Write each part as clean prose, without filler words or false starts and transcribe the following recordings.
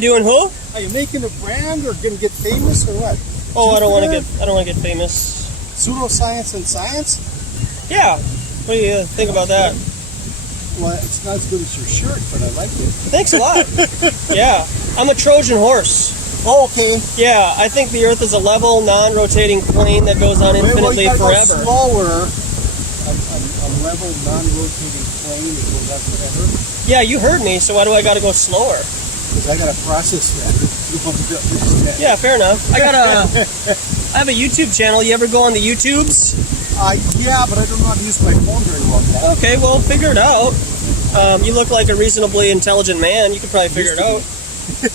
doing who? Are you making a brand or gonna get famous or what? Oh, I don't want to get famous. Pseudoscience and science? Yeah. What do you think about that? Well, it's not as good as your shirt, but I like it. Thanks a lot. Yeah. I'm a Trojan horse. Oh, okay. Yeah, I think the Earth is a level, non-rotating plane that goes on infinitely you forever. Go slower. A level, non-rotating plane that goes on forever. Yeah, you heard me, so why do I got to go slower? Because I got to process that. Yeah, fair enough. I have a YouTube channel. You ever go on the YouTubes? Yeah, but I don't know how to use my phone very well yet. Okay, well, figure it out. You look like a reasonably intelligent man. You could probably figure it out.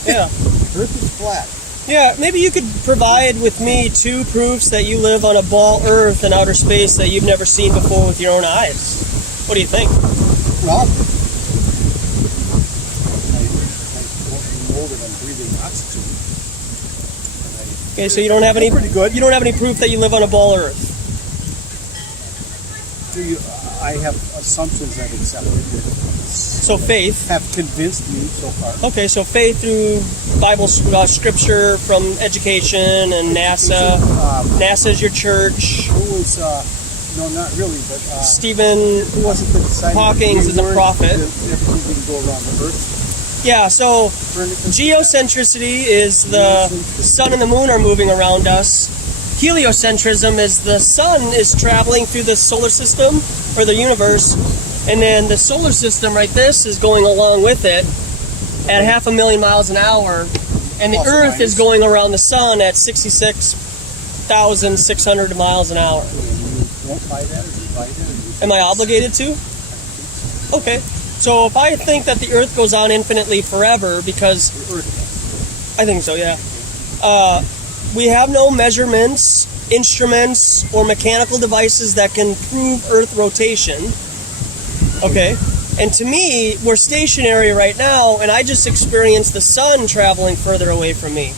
Yeah. Earth is flat. Yeah, maybe you could provide with me 2 proofs that you live on a ball Earth in outer space that you've never seen before with your own eyes. What do you think? Well, I don't know that I'm breathing oxygen. Okay, so you don't have any. Pretty good. You don't have any proof that you live on a ball Earth. I have assumptions I've accepted that So faith have convinced me so far. Okay, so faith through Bible scripture from education and NASA. NASA's your church. Who was, no, not really, but Stephen who was it that decided Hawking is a prophet. Everything can go around the Earth. Yeah, so geocentricity is the sun and the moon are moving around us. Heliocentrism is the sun is traveling through the solar system or the universe, and then the solar system, right, this is going along with it at 500,000 miles an hour, and the Earth is going around the sun at 66,600 miles an hour. Don't buy that, or you buy that? Am I obligated to? Okay. So if I think that the Earth goes on infinitely forever, because I think so, yeah. We have no measurements, instruments, or mechanical devices that can prove Earth rotation. Okay. And to me, we're stationary right now, and I just experienced the sun traveling further away from me.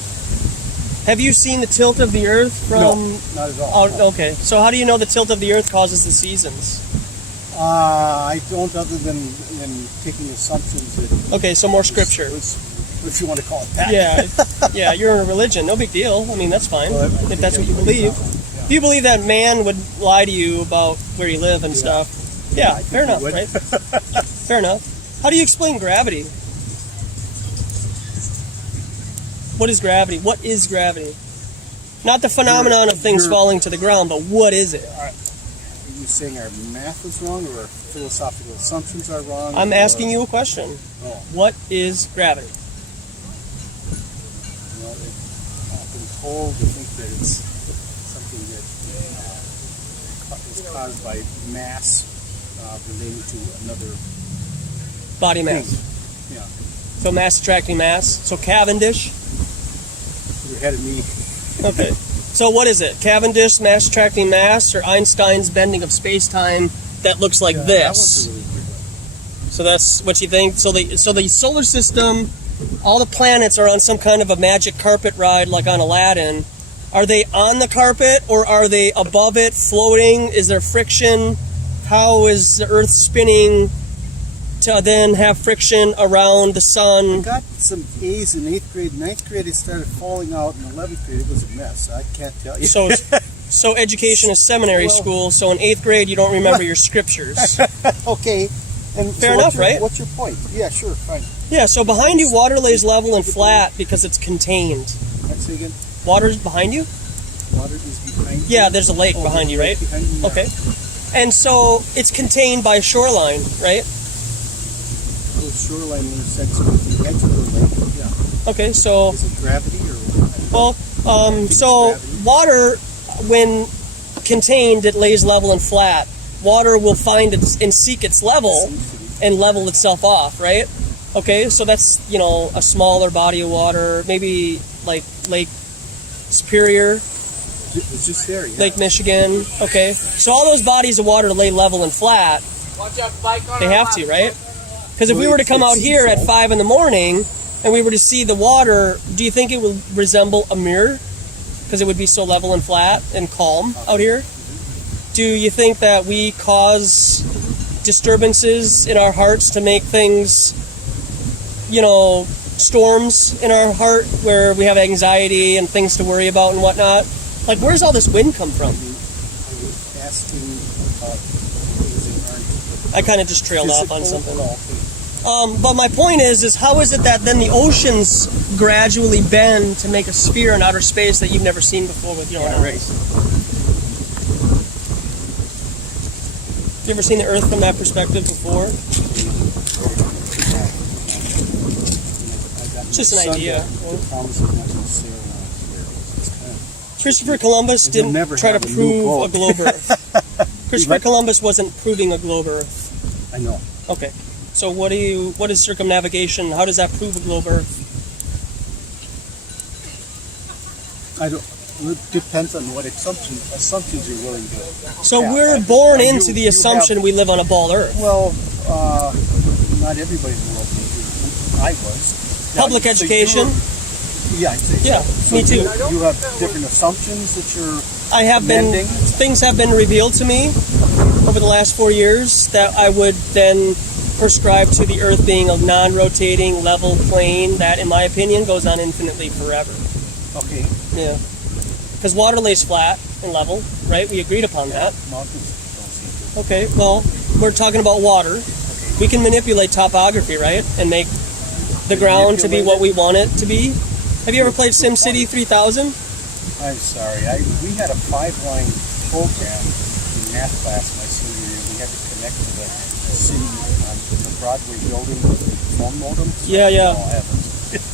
Have you seen the tilt of the Earth from? No, not at all. Oh, okay. So how do you know the tilt of the Earth causes the seasons? I don't, other than taking assumptions that... Okay, so more scripture. If you want to call it that. Yeah, you're in a religion. No big deal. I mean, that's fine, if that's what you believe. If you believe that man would lie to you about where you live and stuff, yeah, fair enough, right? Fair enough. How do you explain gravity? What is gravity? What is gravity? Not the phenomenon of things falling to the ground, but what is it? Are you saying our math is wrong, or our philosophical assumptions are wrong? I'm asking you a question. Oh. What is gravity? Well, I've been told to think that it's something that is caused by mass related to another Body mass. thing. Yeah. So mass attracting mass. So Cavendish. You're ahead of me. Okay. So what is it? Cavendish mass attracting mass, or Einstein's bending of space-time that looks like this? That was a really good one. So that's what you think. So the solar system, all the planets are on some kind of a magic carpet ride, like on Aladdin. Are they on the carpet, or are they above it, floating? Is there friction? How is the Earth spinning to then have friction around the sun? I got some A's in 8th grade. 9th grade, it started falling out. In 11th grade, it was a mess. I can't tell you. So education is seminary school. So in 8th grade, you don't remember your scriptures. Okay. And Fair enough, right? What's your point? Yeah, sure, fine. Yeah, so behind you, water lays level and flat because it's contained. Say again? Water's behind you? Water is behind you? Yeah, there's a lake behind you, right? Behind you, yeah. Okay. And so it's contained by a shoreline, right? The shoreline intersects with the edge of the lake, yeah. Okay, so... Is it gravity or... Well, so water, when contained, it lays level and flat. Water will find it and seek its level and level itself off, right? Okay, so that's, a smaller body of water, maybe like Lake Superior, It's just there, yeah. Lake Michigan. Okay, so all those bodies of water lay level and flat. They have to, right? Because if we were to come out here at 5 in the morning and we were to see the water, do you think it would resemble a mirror? Because it would be so level and flat and calm out here. Do you think that we cause disturbances in our hearts to make things, storms in our heart where we have anxiety and things to worry about and whatnot. Like, where's all this wind come from? I was asking about things that aren't I kind of just trailed off on physical. something. No, okay. But my point is how is it that then the oceans gradually bend to make a sphere in outer space that you've never seen before with your own eyes? You ever seen the Earth from that perspective before? It's just an idea. Christopher Columbus didn't try to prove a globe Earth. Christopher Columbus wasn't proving a globe Earth. I know. Okay. So what is circumnavigation? How does that prove a globe Earth? I don't. It depends on what assumptions you're willing to. So have. we're born into the assumption we live on a ball Earth. Well, not everybody in the world did. I was. Public So education. Yeah, I'd say Yeah, so. me too. You have different assumptions that you're I have amending. things have been revealed to me over the last 4 years that I would then prescribe to the Earth being a non-rotating level plane that, in my opinion, goes on infinitely forever. Okay. Yeah. Because water lays flat and level, right? We agreed upon that. Mountains don't seem to. Okay, well, we're talking about water. We can manipulate topography, right? And make the ground to be what we want it to be. Have you ever played SimCity 3000? I'm sorry. We had a 5-line program in math class my senior year. We had to connect to the city on the Broadway building phone modem. Yeah, yeah. Oh, heavens.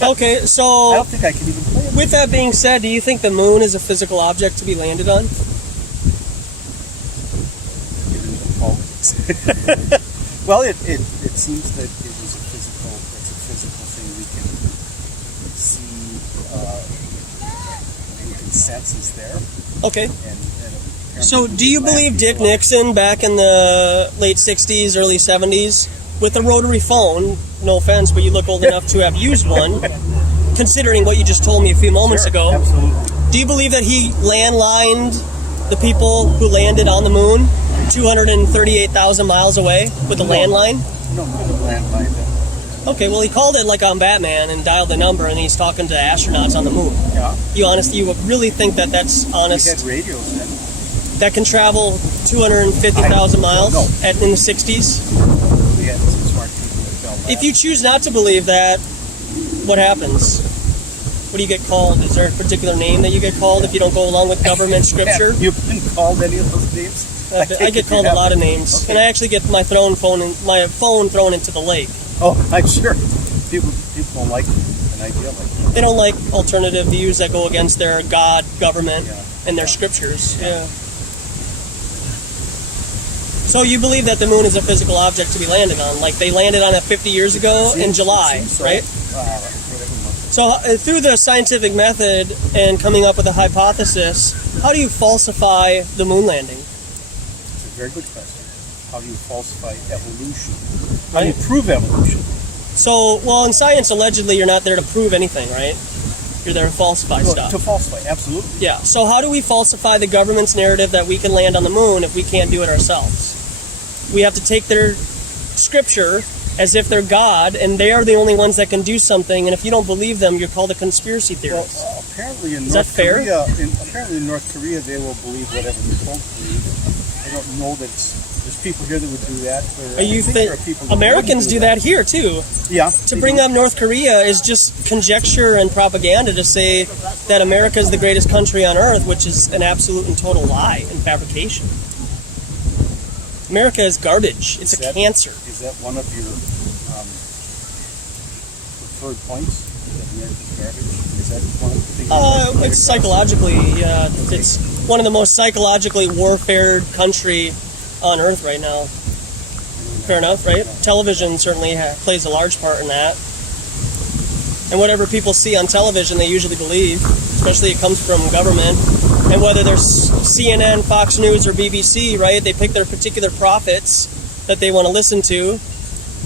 Okay, I so don't think I can even play it. with that being said, do you think the moon is a physical object to be landed on? Well, it seems that it was a physical thing we can see and consensus there. Okay. And So do you believe Dick Nixon back in the late 60s, early 70s, with a rotary phone, no offense, but you look old enough to have used one, considering what you just told me a few moments ago, Absolutely. do you believe that he landlined the people who landed on the moon 238,000 miles away with a landline? No, landline. Okay, well, he called it like on Batman and dialed the number, and he's talking to astronauts on the moon. Yeah. You really think that that's honest? We had radios then. That can travel 250,000 miles No. in the 60s? We had some smart people that fell back. If you choose not to believe that, what happens? What do you get called? Is there a particular name that you get called if you don't go along with government scripture? Have you been called any of those names? I get called a lot of names, Okay. and I actually get my phone thrown into the lake. Oh, I'm sure. People don't like an idea like that. They don't like alternative views that go against their God, government, Yeah. and their scriptures. Yeah. So you believe that the moon is a physical object to be landed on, like they landed on it 50 years ago in July, so. right? Whatever month. So through the scientific method and coming up with a hypothesis, how do you falsify the moon landing? It's a very good question. How do you falsify evolution? How do you prove evolution? So, well, in science, allegedly, you're not there to prove anything, right? You're there to falsify stuff. To falsify, absolutely. Yeah, so how do we falsify the government's narrative that we can land on the moon if we can't do it ourselves? We have to take their scripture as if they're God, and they are the only ones that can do something, and if you don't believe them, you're called a conspiracy theorist. Well, apparently in Is that North fair? Korea, apparently in North Korea, they will believe whatever they're told to believe. I don't know that there's people here that would do that. There are people that Americans wouldn't do that here, too. Yeah. To bring up North Korea is just conjecture and propaganda to say that America is the greatest country on earth, which is an absolute and total lie and fabrication. America is garbage. It's a cancer. Is that one of your preferred points? That America's garbage? Is that one of the things? It's psychologically, it's one of the most psychologically warfared country on earth right now. Fair enough, right? Television certainly plays a large part in that. And whatever people see on television, they usually believe, especially it comes from government. And whether there's CNN, Fox News, or BBC, right? They pick their particular prophets that they want to listen to.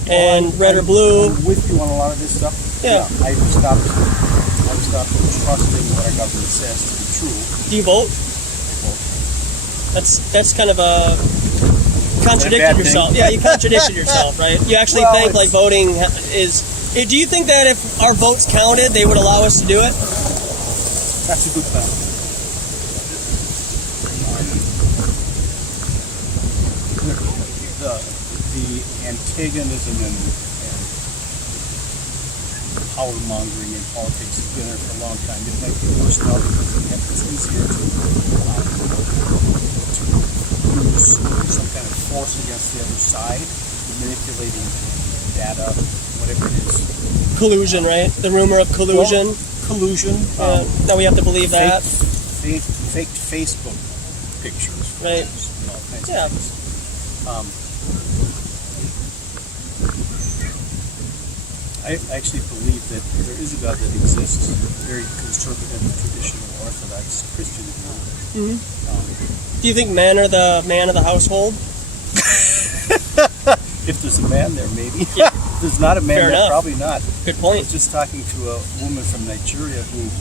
And red or blue. I'm with you on a lot of this stuff. Yeah. I've stopped trusting what our government says to be true. Do you vote? I vote. That's kind of a contradicted bad yourself. thing? Yeah, you contradicted yourself, right? You actually Well, think like voting Do you think that if our votes counted, they would allow us to do it? That's a good point. The antagonism and power mongering in politics has been there for a long time. It might be worse now because it's easier to use some kind of force against the other side, manipulating data, whatever it is. Collusion, right? The rumor of collusion. Well, collusion. Now we have to believe that. Faked Facebook pictures. Right. All kinds Yeah. of things. I actually believe that there is a God that exists, very conservative, traditional, Orthodox Christian. Mm-hmm. Do you think men are the man of the household? If there's a man there, maybe. Yeah. If there's not a man Fair there, enough. probably not. Good I point. was just talking to a woman from Nigeria who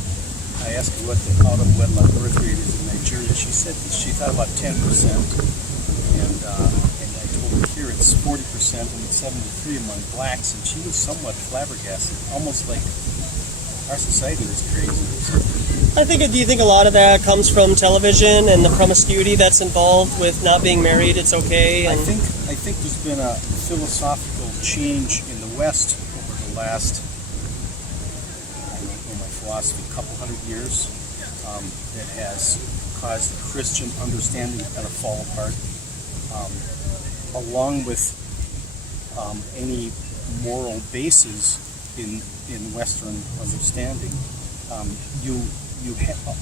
I asked her what the out-of-wedlock birth rate is in Nigeria. She said that she thought about 10%, and I told her here it's 40% and it's 73 among blacks, and she was somewhat flabbergasted, almost like our society is crazy or something. Do you think a lot of that comes from television and the promiscuity that's involved with not being married? It's okay. And I think there's been a philosophical change in the West over the last, I don't know my philosophy, couple hundred years that has caused the Christian understanding to kind of fall apart, along with any moral basis in Western understanding.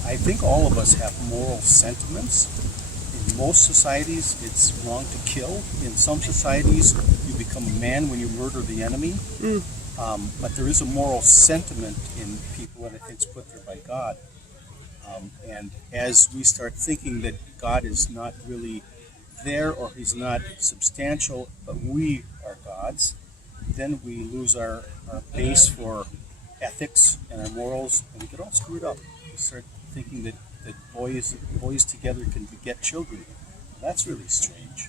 I think all of us have moral sentiments. In most societies, it's wrong to kill. In some societies, you become a man when you murder the enemy. But there is a moral sentiment in people, and I think it's put there by God. And as we start thinking that God is not really there, or he's not substantial, but we are God's, then we lose our base for ethics and our morals, and we get all screwed up. We start thinking that boys together can beget children. That's really strange.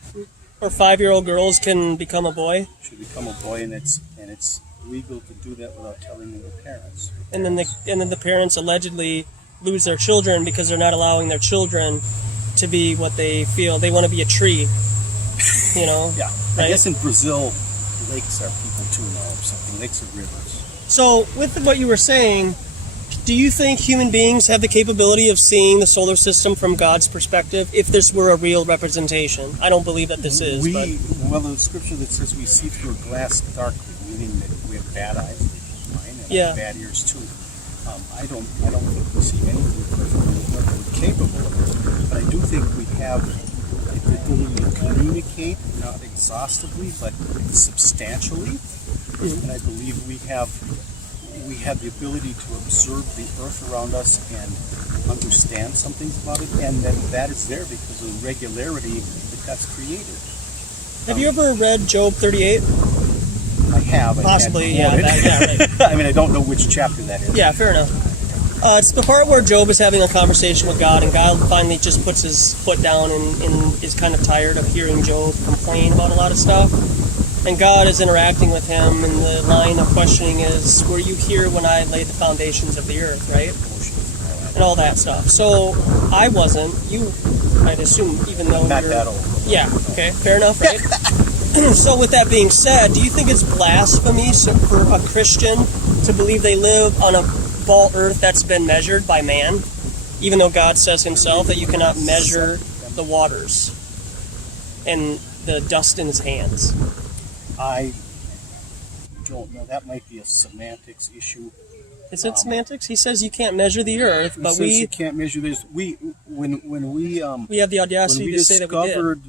or 5-year-old girls can become a boy. Should become a boy, and it's legal to do that without telling their parents. And then the parents allegedly lose their children because they're not allowing their children to be what they feel. They want to be a tree. Yeah. Right? I guess in Brazil, lakes are people too now or something. Lakes are rivers. So, with what you were saying, do you think human beings have the capability of seeing the solar system from God's perspective if this were a real representation? I don't believe that this is. Well, the scripture that says we see through a glass darkly, meaning that we have bad eyes, mine, and bad ears too. I don't think we see anything perfectly what we're capable of, but I do think we have the ability to communicate, not exhaustively, but substantially. And I believe we have the ability to observe the earth around us and understand some things about it, and that is there because of the regularity that God's created. Have you ever read Job 38? I have. Possibly, right. I mean, I don't know which chapter that is. Yeah, fair enough. It's the part where Job is having a conversation with God, and God finally just puts his foot down and is kind of tired of hearing Job complain about a lot of stuff. And God is interacting with him, and the line of questioning is, were you here when I laid the foundations of the earth, right? And all that stuff. So, I wasn't. You, I'd assume, even though Not you're... that old. Yeah, okay, fair enough, right? So with that being said, do you think it's blasphemy for a Christian to believe they live on a ball earth that's been measured by man, even though God says himself that you cannot measure the waters and the dust in his hands? I don't know. That might be a semantics issue. Is it semantics? He says you can't measure the earth, but you can't measure this. When we have the audacity to say that we did. discovered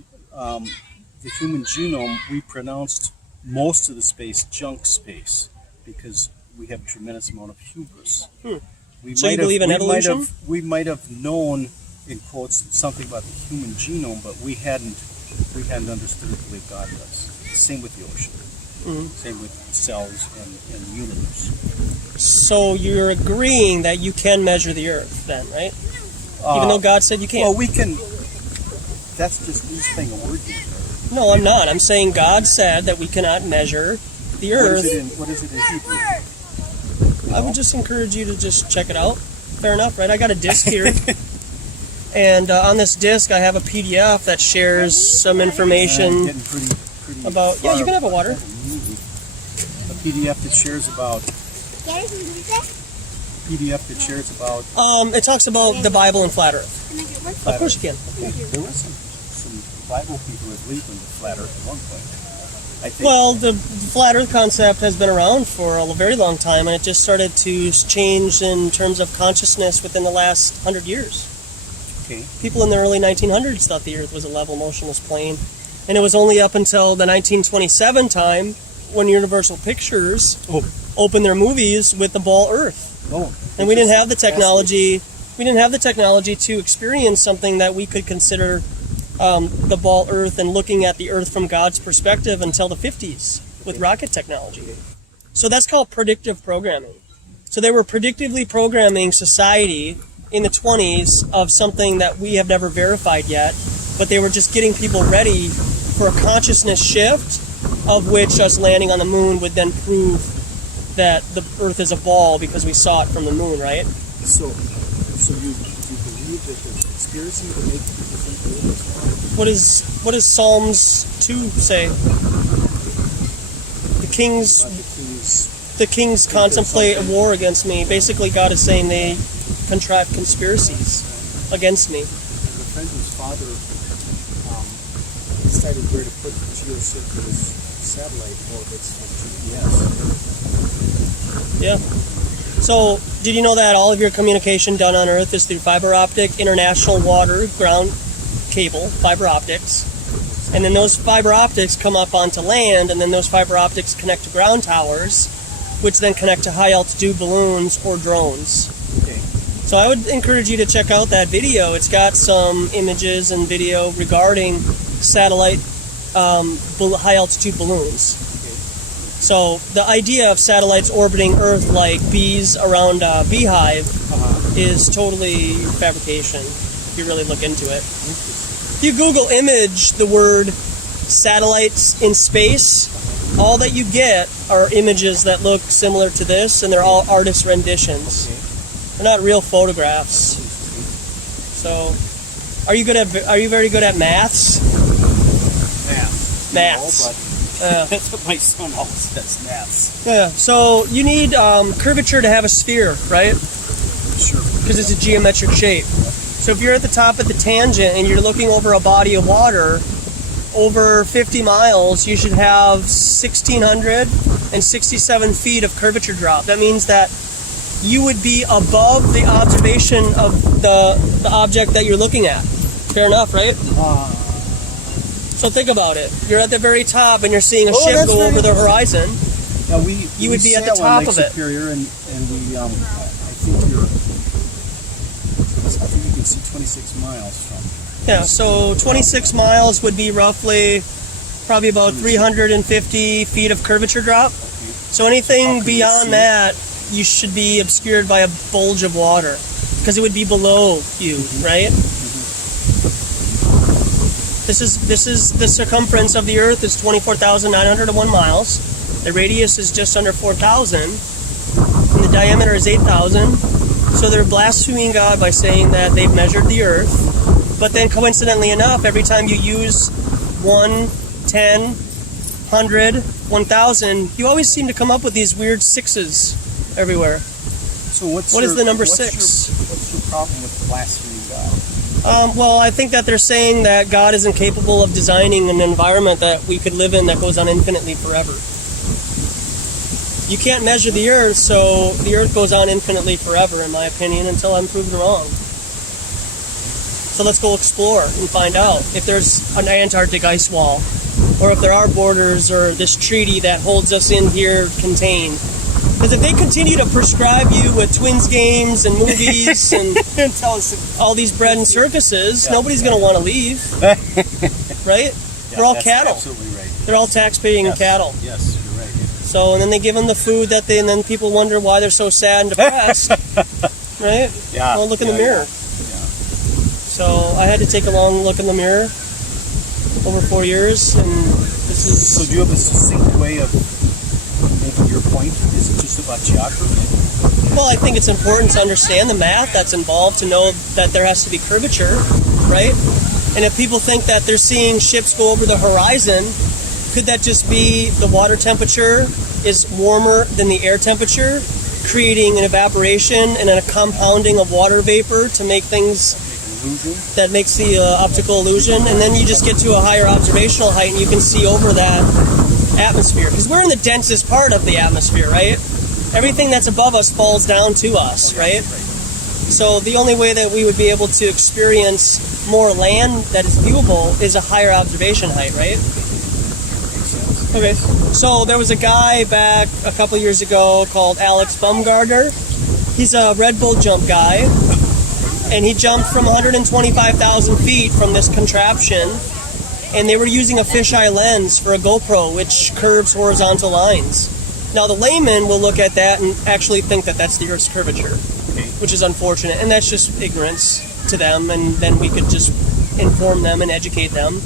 the human genome, we pronounced most of the space junk space because we have a tremendous amount of hubris. So you believe in evolution? We might have known, in quotes, something about the human genome, but we hadn't understood it the way God does. Same with the ocean. Same with cells and the universe. So you're agreeing that you can measure the earth then, right? Even though God said you can't. Well, we can. That's just playing a word game. No, I'm not. I'm saying God said that we cannot measure the Earth. What is it in Hebrew? I would just encourage you to just check it out. Fair enough, right? I got a disc here. And on this disc, I have a PDF that shares some information about... Yeah, you can have a water. A PDF that shares about... It talks about the Bible and flat Earth. Of course you can. Okay. There were some Bible people that believed in the flat Earth at one point. I think. Well, the flat Earth concept has been around for a very long time, and it just started to change in terms of consciousness within the last 100 years. Okay. People in the early 1900s thought the Earth was a level, motionless plane, and it was only up until the 1927 time when Universal Pictures opened their movies with the ball Earth. And we didn't have the technology. We didn't have the technology to experience something that we could consider the ball Earth and looking at the Earth from God's perspective until the 50s with rocket technology. So that's called predictive programming. So they were predictively programming society in the 20s of something that we have never verified yet, but they were just getting people ready for a consciousness shift, of which us landing on the moon would then prove that the Earth is a ball because we saw it from the moon, right? So you believe that there's a conspiracy to make people think the Earth is a ball? What does Psalms 2 say? The kings contemplate a war against me. Basically, God is saying they contrive conspiracies against me. And the friend whose father decided where to put geosynchronous satellite orbits on GPS. Yeah. So, did you know that all of your communication done on Earth is through fiber optic, international water, ground cable, fiber optics? And then those fiber optics come up onto land, and then those fiber optics connect to ground towers, which then connect to high-altitude balloons or drones. Okay. So I would encourage you to check out that video. It's got some images and video regarding satellite high-altitude balloons. So the idea of satellites orbiting Earth like bees around a beehive is totally fabrication, if you really look into it. If you Google image the word satellites in space, all that you get are images that look similar to this, and they're all artist renditions. They're not real photographs. So, are you very good at maths? Maths. No, that's what my son always says, maths. Yeah, so you need curvature to have a sphere, right? Sure. Because it's a geometric shape. So if you're at the top of the tangent and you're looking over a body of water, over 50 miles, you should have 1,667 feet of curvature drop. That means that you would be above the observation of the object that you're looking at. Fair enough, right? So think about it. You're at the very top and you're seeing a ship go over the horizon. Now you would be at the top of it. Superior and we, I think you can see 26 miles from. Yeah, so 26 miles would be roughly probably about 350 feet of curvature drop. So anything beyond that, you should be obscured by a bulge of water because it would be below you, right? This is the circumference of the Earth is 24,901 miles. The radius is just under 4,000, and the diameter is 8,000. So they're blaspheming God by saying that they've measured the Earth. But then, coincidentally enough, every time you use 1, 10, 100, 1,000, you always seem to come up with these weird sixes everywhere. So what is the number 6? What's your problem with blaspheming God? Well, I think that they're saying that God isn't capable of designing an environment that we could live in that goes on infinitely forever. You can't measure the Earth, so the Earth goes on infinitely forever, in my opinion, until I'm proven wrong. So let's go explore and find out if there's an Antarctic ice wall, or if there are borders, or this treaty that holds us in here contained. Because if they continue to prescribe you with Twins games and movies and tell us all these bread and circuses, nobody's going to want to leave, right? They're all cattle. Absolutely right. They're all tax-paying cattle. Yes, you're right. So, and then they give them the food and then people wonder why they're so sad and depressed, right? Yeah. Well, look in the mirror. So I had to take a long look in the mirror over 4 years, and this is... So do you have a succinct way of your point, is it just about geography? Well, I think it's important to understand the math that's involved to know that there has to be curvature, right? And if people think that they're seeing ships go over the horizon, could that just be the water temperature is warmer than the air temperature, creating an evaporation and a compounding of water vapor to make things that makes the optical illusion, and then you just get to a higher observational height and you can see over that atmosphere, because we're in the densest part of the atmosphere, right? Everything that's above us falls down to us, right? So the only way that we would be able to experience more land that is viewable is a higher observation height, right? Okay, so there was a guy back a couple years ago called Alex Baumgartner. He's a Red Bull jump guy, and he jumped from 125,000 feet from this contraption, and they were using a fisheye lens for a GoPro, which curves horizontal lines. Now, the layman will look at that and actually think that that's the Earth's curvature, which is unfortunate, and that's just ignorance to them, and then we could just inform them and educate them.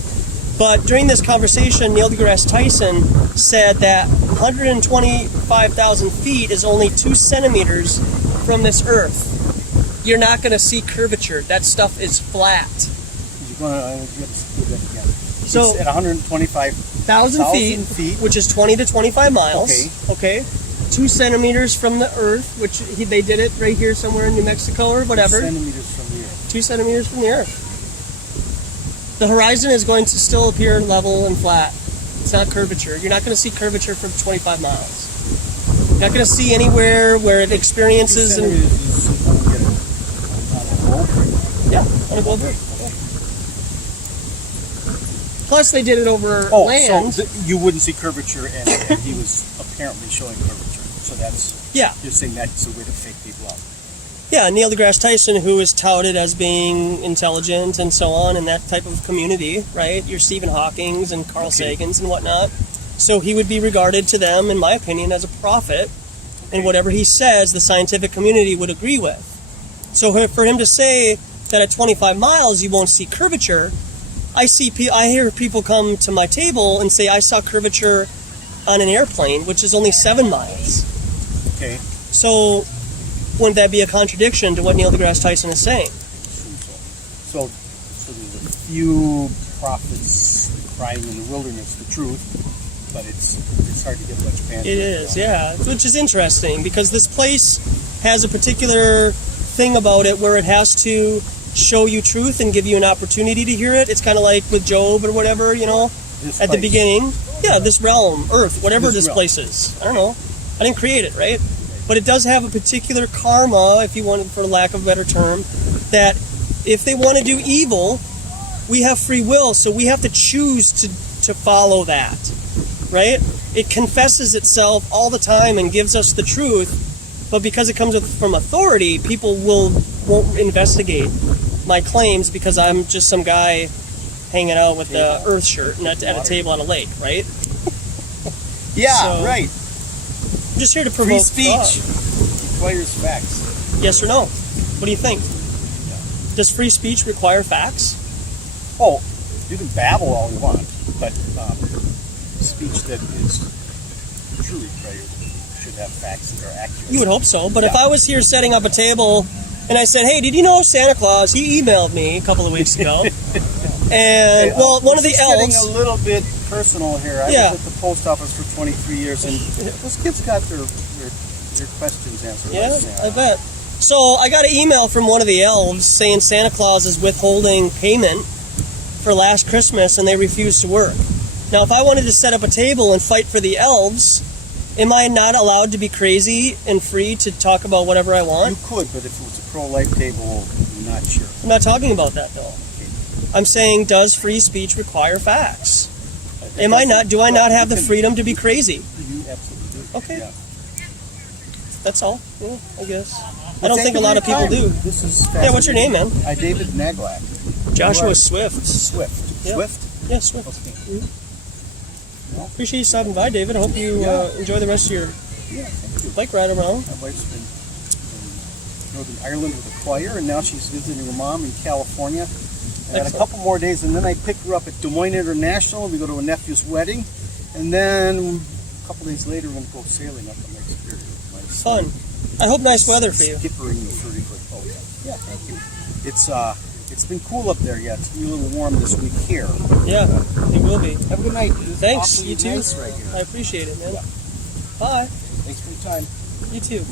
But during this conversation, Neil deGrasse Tyson said that 125,000 feet is only 2 centimeters from this Earth. You're not going to see curvature. That stuff is flat. You're going to do that again. So it's at 125,000 feet, which is 20 to 25 miles. Okay. 2 centimeters from the Earth, which they did it right here somewhere in New Mexico or whatever. 2 centimeters from the Earth. 2 centimeters from the Earth. The horizon is going to still appear level and flat. It's not curvature. You're not going to see curvature from 25 miles. You're not going to see anywhere where it experiences. 2 centimeters Yeah, on a globe. Plus, they did it over land. So you wouldn't see curvature, and he was apparently showing curvature. So that's you're saying that's a way to fake people out. Yeah, Neil deGrasse Tyson, who is touted as being intelligent and so on in that type of community, right? Your Stephen Hawkings and Carl Sagans and whatnot. So he would be regarded to them, in my opinion, as a prophet, and whatever he says, the scientific community would agree with. So for him to say that at 25 miles you won't see curvature, I hear people come to my table and say I saw curvature on an airplane, which is only 7 miles. Okay. So wouldn't that be a contradiction to what Neil deGrasse Tyson is saying? So there's a few prophets crying in the wilderness the truth, but it's hard to get much bandwidth. It is, yeah, which is interesting because this place has a particular thing about it where it has to show you truth and give you an opportunity to hear it. It's kind of like with Job or whatever, at the beginning. Yeah, this realm, Earth, whatever this place is. I don't know. I didn't create it, right? But it does have a particular karma, if you want, for lack of a better term, that if they want to do evil, we have free will, so we have to choose to follow that, right? It confesses itself all the time and gives us the truth, but because it comes from authority, people won't investigate my claims because I'm just some guy hanging out with the Earth shirt and at a table on a lake, right? Right. I'm just here to promote free speech requires facts. Yes or no? What do you think? Yeah. Does free speech require facts? Oh, you can babble all you want, but speech that is truly should have facts that are accurate. You would hope so, but if I was here setting up a table and I said, hey, did you know Santa Claus, he emailed me a couple of weeks ago, and, one of the elves... getting a little bit personal here. I was at the post office for 23 years, and those kids got their questions answered. Yeah, I bet. So I got an email from one of the elves saying Santa Claus is withholding payment for last Christmas, and they refused to work. Now, if I wanted to set up a table and fight for the elves, am I not allowed to be crazy and free to talk about whatever I want? You could, but if it was a pro-life table, I'm not sure. I'm not talking about that, though. Okay. I'm saying, does free speech require facts? Do I not have the freedom to be crazy? You absolutely do. Okay. Yeah. That's all. Yeah, I guess. I don't think a lot of people do. This is what's your name, man? David Naglak. Joshua Swift. Swift. Yeah. Swift? Yeah, Swift. Okay. Mm-hmm. Well, appreciate you stopping by, David. I hope you enjoy the rest of your bike ride around. My wife's been in Northern Ireland with a choir, and now she's visiting her mom in California. I got a couple more days, and then I pick her up at Des Moines International. We go to a nephew's wedding, and then a couple days later, we're going to go sailing up on Lake Superior. My Fun. son I hope nice weather for you. Skippering the 30-foot boat. Yeah, thank you. It's been cool up there. Yeah, it's been a little warm this week here. Yeah, it will be. Have a good night. It's Thanks. awfully You too. nice right here. I appreciate it, man. Yeah. Bye. Thanks for your time. You too.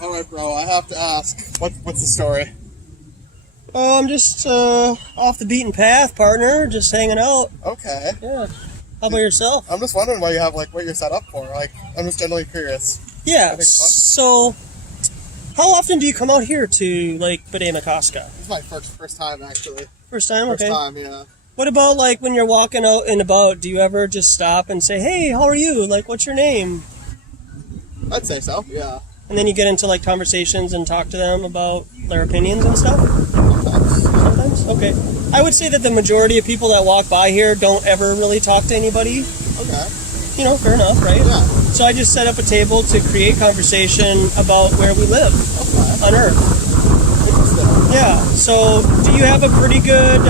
All right, bro. I have to ask, what's the story? Oh, I'm just off the beaten path, partner. Just hanging out. Okay. Yeah. How about yourself? I'm just wondering why you have what you're set up for. I'm just generally curious. Yeah. I think So, how often do you come out here to Lake Bademakaska? This is my first time actually. First time. First Okay. time, yeah. What about like when you're walking out and about? Do you ever just stop and say, "Hey, how are you? Like, what's your name?" I'd say so. Yeah. And then you get into like conversations and talk to them about their opinions and stuff? Sometimes. Sometimes? Okay. I would say that the majority of people that walk by here don't ever really talk to anybody. Okay. You know, fair enough, right? Yeah. So I just set up a table to create conversation about where we live Okay. on Earth. Interesting. Yeah. So do you have a pretty good,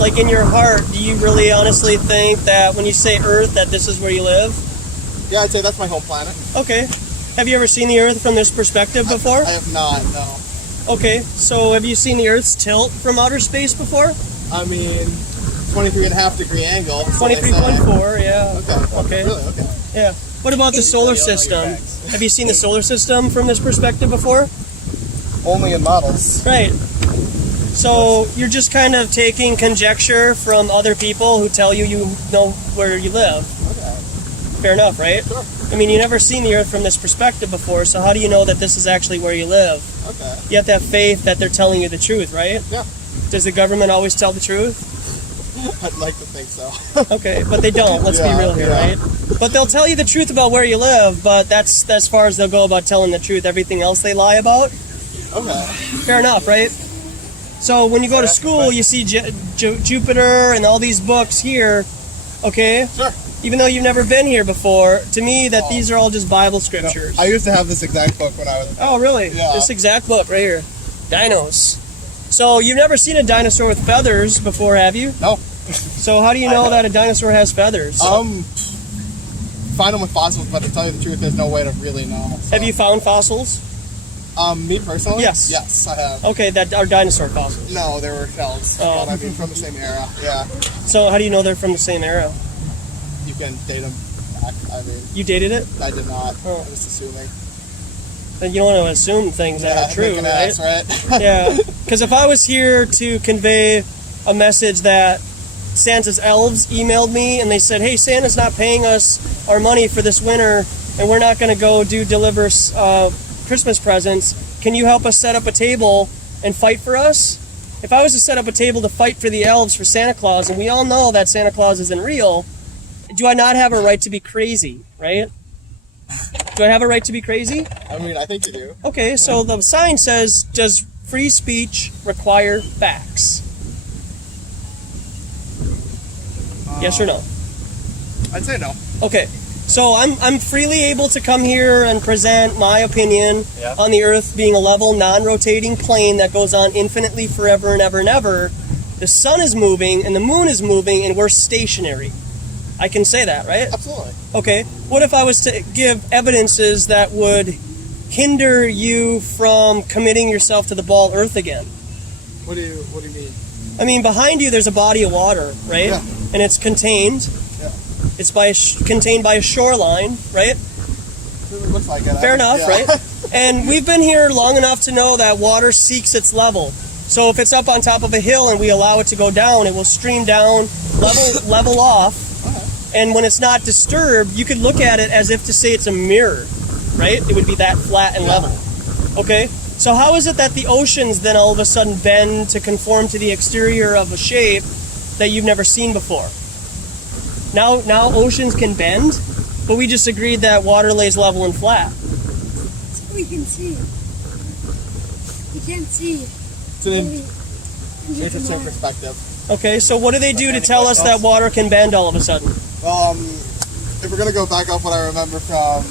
like in your heart, do you really honestly think that when you say Earth that this is where you live? Yeah, I'd say that's my whole planet. Okay. Have you ever seen the Earth from this perspective before? I have not, no. Okay, so have you seen the Earth's tilt from outer space before? I mean, 23.5 degree angle. so they say. 23.4, yeah. Okay. Okay. Really? Okay. Yeah. What about the solar system? Have you seen the solar system from this perspective before? Only in models. Right. So you're just kind of taking conjecture from other people who tell you know where you live. Okay. Fair enough, right? Sure. I mean, you never seen the Earth from this perspective before, so how do you know that this is actually where you live? Okay. You have to have faith that they're telling you the truth, right? Yeah. Does the government always tell the truth? I'd like to think so. Okay, but they don't. Let's be Yeah, real here, yeah. right? But they'll tell you the truth about where you live, but that's as far as they'll go about telling the truth. Everything else they lie about. Okay. Fair enough, right? So when you go to school, you see Jupiter and all these books here, okay? Sure. Even though you've never been here before, to me that these are all just Bible scriptures. I used to have this exact book when I was. Oh, really? Yeah. This exact book right here. Dinos. So you've never seen a dinosaur with feathers before, have you? No. So how do you know that a dinosaur has feathers? Find them with fossils, but to tell you the truth, there's no way to really know. So. Have you found fossils? Me personally? Yes. Yes, I have. Okay, that are dinosaur fossils. No, they were shells. Oh. But I mean, from the same era. Yeah. So how do you know they're from the same era? You can date them back. I mean, You dated it? I did not. Oh. I'm just assuming. Then you don't want to assume things that are true, make an right? ass, right? Yeah. Because if I was here to convey a message that Santa's elves emailed me and they said, "Hey, Santa's not paying us our money for this winter, and we're not going to go deliver Christmas presents. Can you help us set up a table and fight for us?" If I was to set up a table to fight for the elves for Santa Claus, and we all know that Santa Claus isn't real, do I not have a right to be crazy, right? Do I have a right to be crazy? I mean, I think you do. Okay, so the sign says, does free speech require facts? Yes or no? I'd say no. Okay, so I'm freely able to come here and present my opinion on the Earth being a level, non-rotating plane that goes on infinitely forever and ever and ever. The sun is moving and the moon is moving and we're stationary. I can say that, right? Absolutely. Okay, what if I was to give evidences that would hinder you from committing yourself to the ball Earth again? What do you mean? I mean, behind you there's a body of water, right? Yeah. And it's contained. Yeah. It's contained by a shoreline, right? It looks like it. Fair enough, yeah. right? And we've been here long enough to know that water seeks its level. So if it's up on top of a hill and we allow it to go down, it will stream down, level off. And when it's not disturbed, you could look at it as if to say it's a mirror, right? It would be that flat and level. Okay? So how is it that the oceans then all of a sudden bend to conform to the exterior of a shape that you've never seen before? Now oceans can bend, but we just agreed that water lays level and flat. So we can see. We can't see. It's an interesting perspective. Okay, so what do they do to tell us that water can bend all of a sudden? If we're gonna go back up what I remember from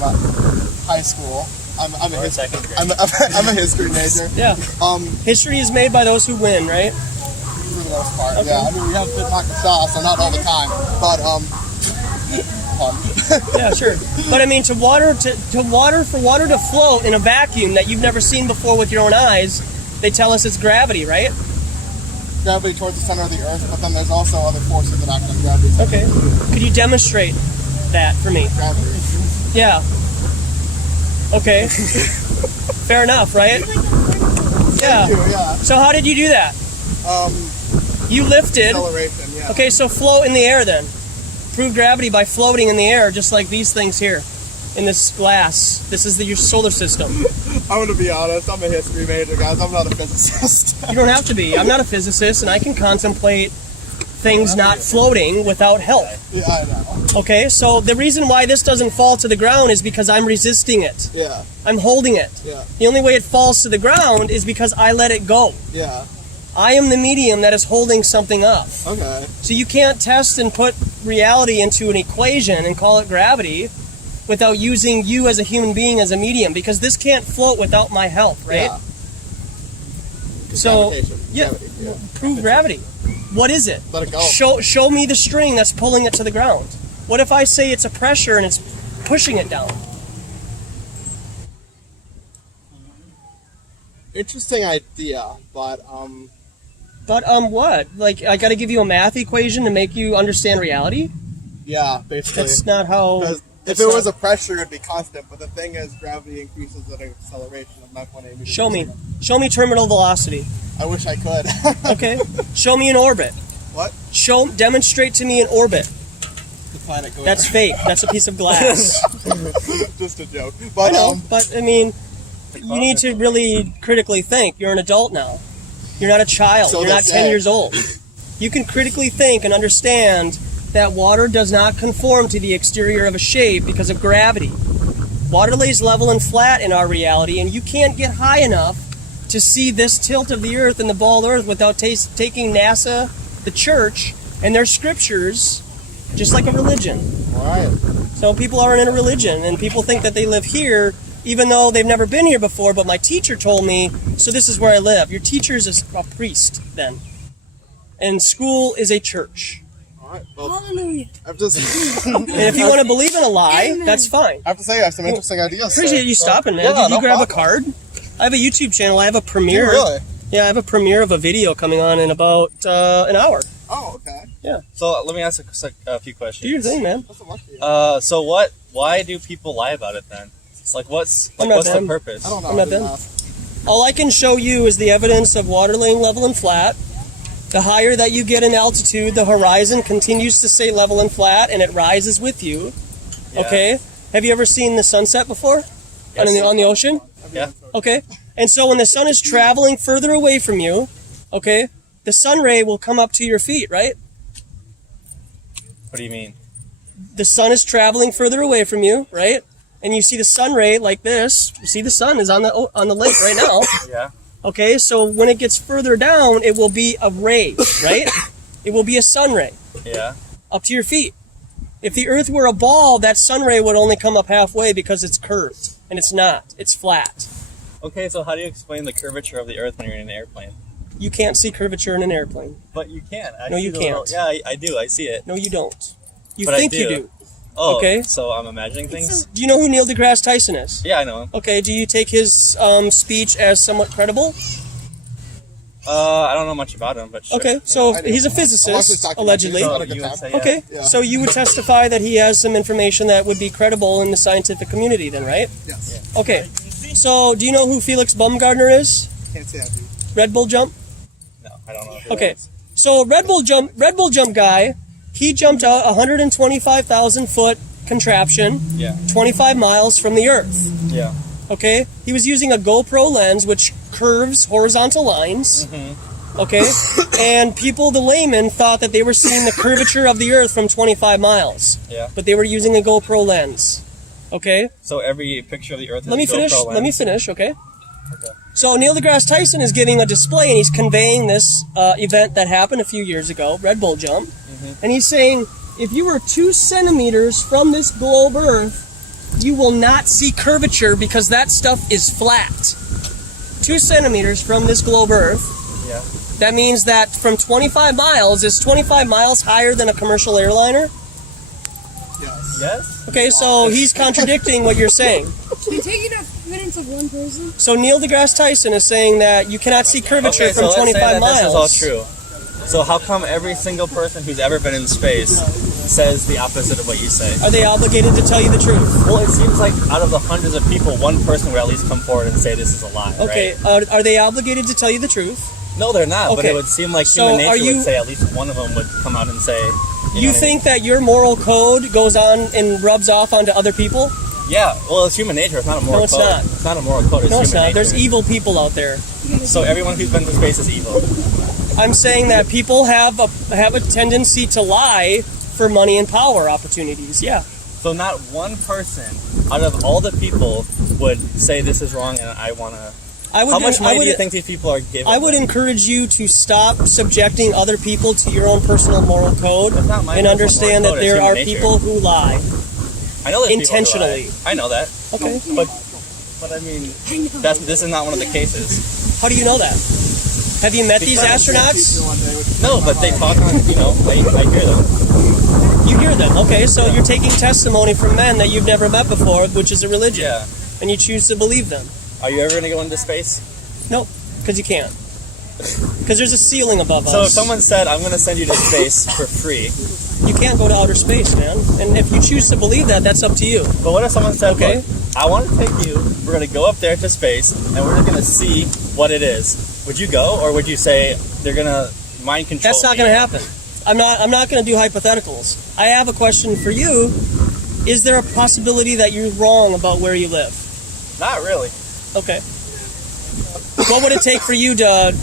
high school, I'm a history major. Yeah. History is made by those who win, right? For the most part, Okay. yeah. I mean, we have good luck and stuff, so not all the time, but fun. Yeah, sure. But I mean, for water to float in a vacuum that you've never seen before with your own eyes, they tell us it's gravity, right? Gravity towards the center of the Earth, but then there's also other forces that act on gravity. Okay. Could you demonstrate that for me? Gravity. Yeah. Okay. Fair enough, right? Yeah. Yeah. So how did you do that? You lifted. Acceleration, yeah. Okay, so float in the air then. Prove gravity by floating in the air, just like these things here in this glass. This is your solar system. I'm gonna be honest, I'm a history major, guys. I'm not a physicist. You don't have to be. I'm not a physicist, and I can contemplate things not floating without help. Yeah, I know. Okay, so the reason why this doesn't fall to the ground is because I'm resisting it. Yeah, I'm holding it. yeah, The only way it falls to the ground is because I let it go. yeah. I am the medium that is holding something up. Okay. So you can't test and put reality into an equation and call it gravity without using you as a human being as a medium, because this can't float without my help, right? Yeah. So, Gravitation. yeah, Gravity, yeah. prove gravity. What is it? Let it go. Show me the string that's pulling it to the ground. What if I say it's a pressure and it's pushing it down? Interesting idea, but But what? Like, I gotta give you a math equation to make you understand reality? yeah, basically. That's not how... Because if that's it not- was a pressure, it'd be constant. But the thing is, gravity increases at an acceleration of 9.8 meters. Show per me. second. Show me terminal velocity. I wish I could. Okay. Show me an orbit. What? Demonstrate to me an orbit. The planet goes. That's fake. That's a piece of glass. just a joke. I But know, but I mean, you need to really critically think. You're an adult now. You're not a child. So You're they not say. 10 years old. You can critically think and understand that water does not conform to the exterior of a shape because of gravity. Water lays level and flat in our reality, and you can't get high enough to see this tilt of the earth and the ball of earth without taking NASA, the church, and their scriptures, just like a religion. Right. So people are in a religion, and people think that they live here, even though they've never been here before. But my teacher told me, so this is where I live. Your teacher is a priest, then. And school is a church. All right. Well, Hallelujah. I've just. And if you want to believe in a lie, Amen. that's fine. I have to say, I have some interesting ideas. Appreciate sir. you stopping, man. Yeah, Did you no grab a problem. card? I have a YouTube channel. I have a Do you premiere. really? Yeah, I have a premiere of a video coming on in about an hour. Oh, okay. So let me ask a few questions. Do your thing, man. What's the luck for you? So why do people lie about it then? It's like what's I'm not the them. purpose? I don't know. I'm not I didn't them. ask. All I can show you is the evidence of water laying level and flat. The higher that you get in altitude, the horizon continues to stay level and flat, and it rises with you. Yeah. Okay? Have you ever seen the sunset before? Yes. On the ocean? Yeah. Okay. And so when the sun is traveling further away from you, okay, the sun ray will come up to your feet, right? What do you mean? The sun is traveling further away from you, right? And you see the sun ray like this. You see the sun is on the lake right now. Yeah. Okay, so when it gets further down, it will be a ray, right? It will be a sun ray Yeah. up to your feet. If the earth were a ball, that sun ray would only come up halfway because it's curved, and it's not. It's flat. Okay, so how do you explain the curvature of the Earth when you're in an airplane? You can't see curvature in an airplane. But you can. I No, see you the can't. little- yeah, I do. I see it. No, you don't. You But I think you do. do. Oh, Okay. So I'm imagining things. Do you know who Neil deGrasse Tyson is? Yeah, I know him. Okay, do you take his speech as somewhat credible? I don't know much about him, but sure. Okay, so I do. he's a I watched this physicist, documentary. allegedly. It's So not a good you would time. say, yeah. Okay, Yeah. so you would testify that he has some information that would be credible in the scientific community then, right? Yes. Okay, so do you know who Felix Baumgartner is? Can't say I do. Red Bull Jump? No, I don't know. Who Okay, that is. so Red Bull Jump guy, he jumped out a 125,000 foot contraption, Yeah. 25 miles from the Earth. Yeah. Okay, he was using a GoPro lens, which curves, horizontal lines. Okay, and people, the laymen, thought that they were seeing the curvature of the Earth from 25 miles. Yeah. But they were using a GoPro lens. Okay. So every picture of the Earth is Let me a finish. GoPro lens? Let me finish. Okay. Okay. So Neil deGrasse Tyson is giving a display, and he's conveying this event that happened a few years ago, Red Bull jump, and he's saying, if you were 2 centimeters from this globe Earth, you will not see curvature because that stuff is flat. 2 centimeters from this globe Earth. Yeah. That means that from 25 miles, is 25 miles higher than a commercial airliner? Yes. Yes? Okay, so he's contradicting what you're saying. You're taking evidence of one person? So Neil deGrasse Tyson is saying that you cannot see curvature Okay, so from let's say 25 that miles. this is all true. So how come every single person who's ever been in space says the opposite of what you say? Are they obligated to tell you the truth? Well, it seems like out of the hundreds of people, one person would at least come forward and say this is a lie, Okay, right? are they obligated to tell you the truth? No, they're not, but Okay. it would seem like So human are nature you- would say at least one of them would come out and say... You know what I mean? think that your moral code goes on and rubs off onto other people? Yeah, well, it's human nature. It's not a moral it's code. not. It's not a moral code. It's No, it's human not. nature. There's evil people out there. So everyone who's been to space is evil. I'm saying that people have a tendency to lie for money and power opportunities. Yeah. So not one person out of all the people would say this is wrong and I want to... How much money do you think these people are giving? I would encourage you to stop subjecting other people to your own personal moral code It's not my and personal understand moral that code, it's there human are nature. people who lie. I know there's intentionally. People who lie. I know that. Okay. But I mean, this is not one of the cases. How do you know that? Have you met these astronauts? No, but they talk on, I hear them. You hear them. Okay, so you're taking testimony from men that you've never met before, which is a religion. Yeah. And you choose to believe them. Are you ever going to go into space? Nope, because you can't. Because there's a ceiling above So if us. someone said, I'm going to send you to space for free, You can't go to outer space, man. And if you choose to believe that, that's up to you. but what if someone said, Okay. look, I want to take you, we're going to go up there to space, and we're just going to see what it is. Would you go, or would you say they're going to mind control That's not me? going to happen. I'm not going to do hypotheticals. I have a question for you. Is there a possibility that you're wrong about where you live? Not really. Okay. What would it take for you to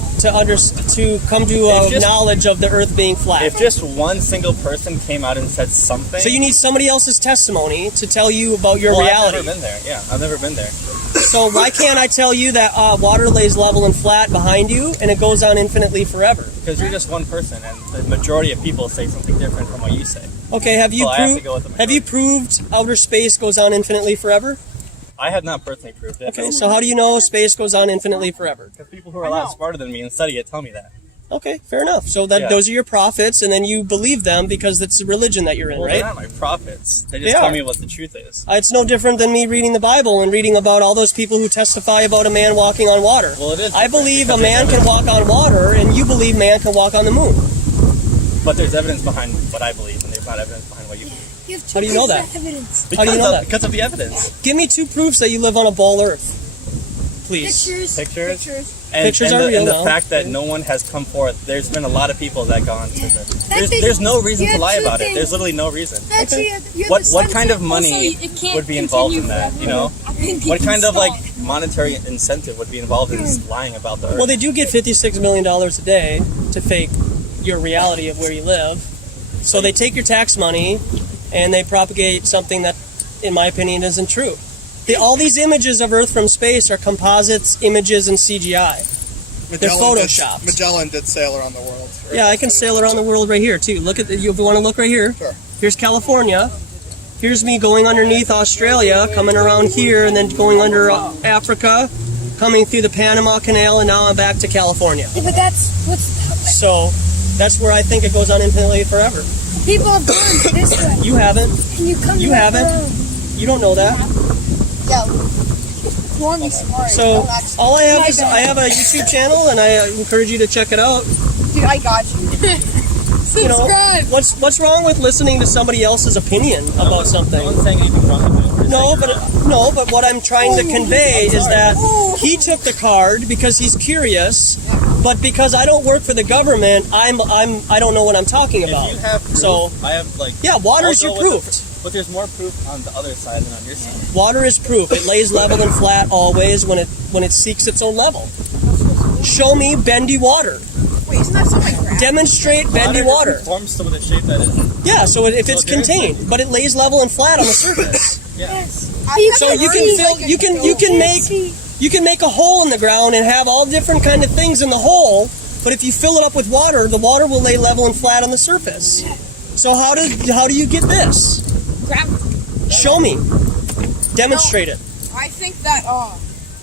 come to If just- knowledge of the Earth being flat? If just one single person came out and said something... So you need somebody else's testimony to tell you about your well, reality. I've never been there. Yeah, I've never been there. So why can't I tell you that water lays level and flat behind you and it goes on infinitely forever? Because you're just one person, and the majority of people say something different from what you say. Okay, have you Well, I have to go with the have you proved outer space goes on infinitely forever? I have not personally proved it. Okay, so how do you know space goes on infinitely forever? Because people who are a lot smarter than me and study it tell me that. Okay, fair enough. So that Yeah. those are your prophets, and then you believe them because it's the religion that you're in, Well, right? they're not my prophets. They They just tell are. me what the truth is. It's no different than me reading the Bible and reading about all those people who testify about a man walking on water. Well, it is I different believe a because man there's can walk on water, and you believe man can walk on the moon. But there's evidence behind what I believe, and there's not evidence behind what you believe. You have How do you know that? Evidence. How do you know that? Because of the evidence. Give me 2 proofs that you live on a ball Earth, please. Pictures. And, Pictures and are the, real and the now. fact that no one has come forth, there's been a lot of people that gone to the... That's There's no reason you to have lie two about it. things. There's literally no reason. Actually, you have What the kind of sunset. money Also, it can't would be involved in continue that, you know? forever. What kind of, Stop. like, monetary incentive would be involved in lying about the Earth? Well, they do get $56 million a day to fake your reality of where you live. So they take your tax money and they propagate something that, in my opinion, isn't true. All these images of Earth from space are composites, images, and CGI. They're photoshopped. Magellan did sail around the world. Right? Yeah, I can sail around the world right here, too. Look at if you want to look right here. Sure. Here's California. Here's me going underneath Australia, coming around here, and then going under Africa, coming through the Panama Canal, and now I'm back to California. Yeah, but that's what's So that's where I think it goes on infinitely forever. people have gone this way. You haven't. And you come You back haven't. around. You don't know that. Yeah. Call me smart. So Don't actually- all I have My is bad. I have a YouTube channel, and I encourage you to check it out. Dude, I got you. You know, Subscribe. what's wrong with listening to somebody else's opinion about something? No one's saying anything wrong with it. No, but what I'm trying to convey is that he took the card because he's curious, but because I don't work for the government, I don't know what I'm talking about. If you have proof, So I have, like... yeah, water's I'll your go with proof. But there's more proof on the other side than on your side. Water is proof. It lays level and flat always when it seeks its own level. Show me bendy water. Wait, isn't that something like gravity? Demonstrate bendy water. Forms to the shape that it is. Yeah, so if it's So there is contained, but it lays level and flat on the surface. Yes. So you can fill, you can make a hole in the ground and have all different kind of things in the hole. But if you fill it up with water, the water will lay level and flat on the surface. So how do you get this? Gravity. Show me. Demonstrate it. I think that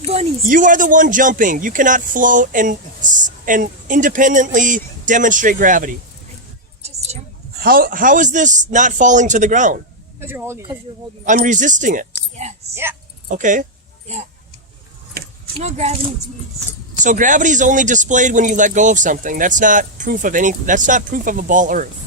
bunnies. You are the one jumping. You cannot float and independently demonstrate gravity. Just jump. How is this not falling to the ground? Because you're holding it. I'm resisting it. Yes. Yeah. Okay. Yeah. No gravity to me. So gravity is only displayed when you let go of something. That's not proof of any. That's not proof of a ball Earth.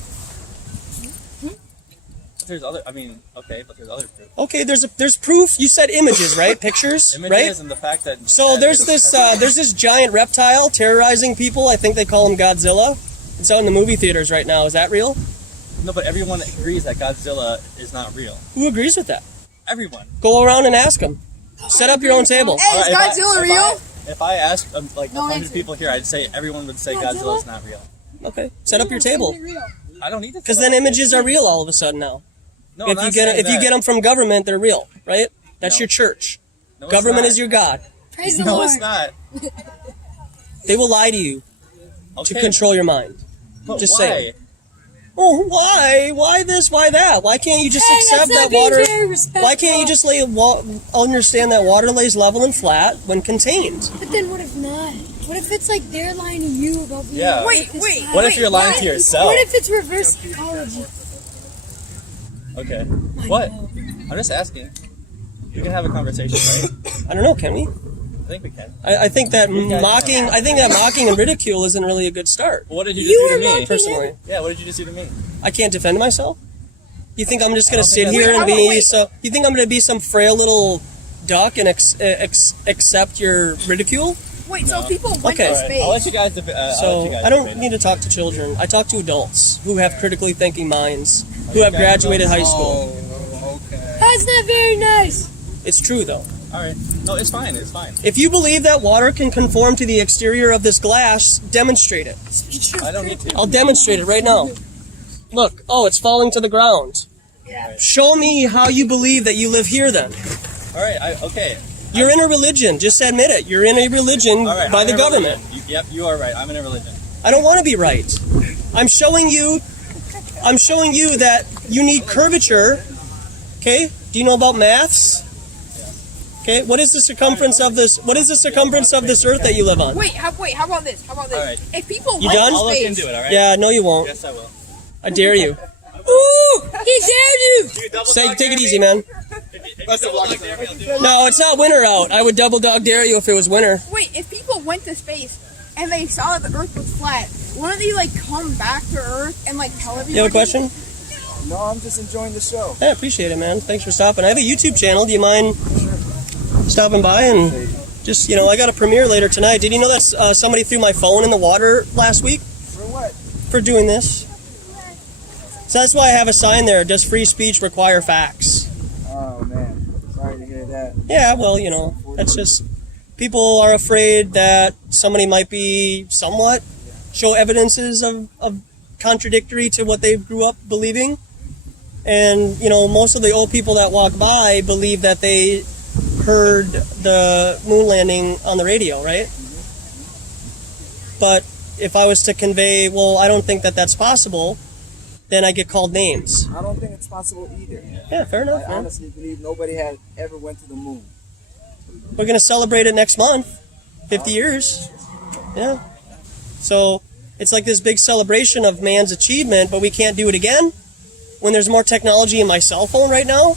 There's other. I mean, okay, but there's other proof. Okay, there's proof. You said images, right? Pictures, Images right? and the fact that. So there's this giant reptile terrorizing people. I think they call him Godzilla. It's out in the movie theaters right now. Is that real? No, but everyone agrees that Godzilla is not real. Who agrees with that? Everyone. Go around and ask them. Set up your own table. Hey, is Alright, Godzilla real? If I asked like No 100 answer. people here, I'd say everyone would say Godzilla? Godzilla's not real. Okay, set up your table. I don't need to. Because then images are real all of a sudden now. No, If you get them from government, they're real, right? That's No. your church. no, it's Government not. is your god. Praise the No, Lord. it's not. They will lie to you Okay. to control your mind. But just why? saying. Oh, why? Why this? Why that? Why can't you just Hey, accept that's not that being water? very respectful. Why can't you just understand that water lays level and flat when contained? But then what if not? What if it's like they're lying to you about being Yeah. Wait. What if you're lying to yourself? What if it's reverse psychology? Okay. What? I'm just asking. We can have a conversation, right? I don't know. Can we? I think we can. I think that guys- mocking. I think that mocking and ridicule isn't really a good start. What did you You just were do to me? mocking Personally, Yeah, what did you just do to me? I can't defend myself. You think I'm just gonna I don't sit think here that's- and be Wait. so? You think I'm gonna be some frail little duck and accept your ridicule? Wait, so No. people went Okay. to Alright, space. I'll let you guys. I'll So let you guys I don't debate need to talk to children. I talk to adults who have critically thinking minds, who you have guys graduated don't- high school. Oh, okay. That's not very nice. It's true though. All right. No, it's fine. It's fine. If you believe that water can conform to the exterior of this glass, demonstrate it. I don't need to. I'll demonstrate it right now. Look, oh, it's falling to the ground. Show me how you believe that you live here then. All right. Okay. You're in a religion. Just admit it. You're in a religion All right. by I'm the in a government. religion. Yep, you are right. I'm in a religion. I don't want to be right. I'm showing you that you need curvature. Okay? Do you know about maths? Okay, what is the circumference of this earth that you live on? How about this? How about this? All right. If people You went done? to I'll look space, into it. All right. Yeah, no you won't. Yes, I will. I dare you. Ooh, he dared you. Take it easy, man. Best of luck. No, it's not winter out. I would double dog dare you if it was winter. wait, if people went to space and they saw that the Earth was flat, wouldn't they like come back to Earth and like tell everybody? You have a question? No, I'm just enjoying the show. I appreciate it, man. Thanks for stopping. I have a YouTube channel. Do you mind stopping by and just, I got a premiere later tonight. Did you know that somebody threw my phone in the water last week For what? for doing this? So that's why I have a sign there. Does free speech require facts? Oh man, sorry to hear that. Yeah, well, that's just people are afraid that somebody might be show evidences of contradictory to what they grew up believing. And, most of the old people that walk by believe that they heard the moon landing on the radio, right? But if I was to convey, well, I don't think that that's possible, then I get called names. I don't think it's possible either. Yeah, fair enough, I man. honestly believe nobody had ever went to the moon. We're going to celebrate it next month. 50 years. Yeah. So it's like this big celebration of man's achievement, but we can't do it again when there's more technology in my cell phone right now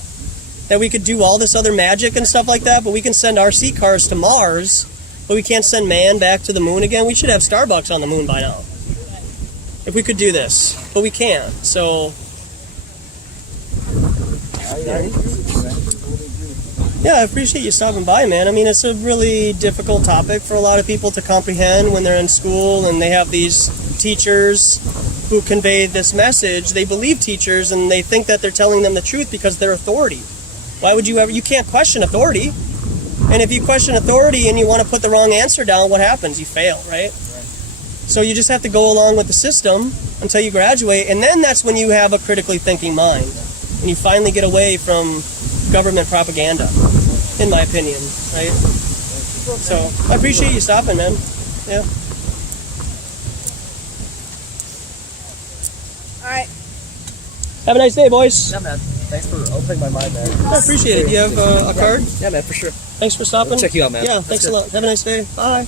that we could do all this other magic and stuff like that, but we can send RC cars to Mars, but we can't send man back to the moon again. We should have Starbucks on the moon by now if we could do this, but we can't. So I agree with you, man. Totally agree with yeah, I appreciate you stopping by, man. I mean, it's a really difficult topic for a lot of people to comprehend when they're in school and they have these teachers who convey this message. They believe teachers and they think that they're telling them the truth because they're authority. Why would you can't question authority. And if you question authority and you want to put the wrong answer down, what happens? You fail, right? So you just have to go along with the system until you graduate, and then that's when you have a critically thinking mind. And you finally get away from government propaganda, in my opinion, right? So I appreciate you stopping, man. Yeah. Alright. Have a nice day, boys. Yeah, man. Thanks for opening my mind, man. I appreciate it. Do you have a card? Yeah, man, for sure. Thanks for stopping. Check you out, man. Yeah, thanks a lot. Have a nice day. Bye.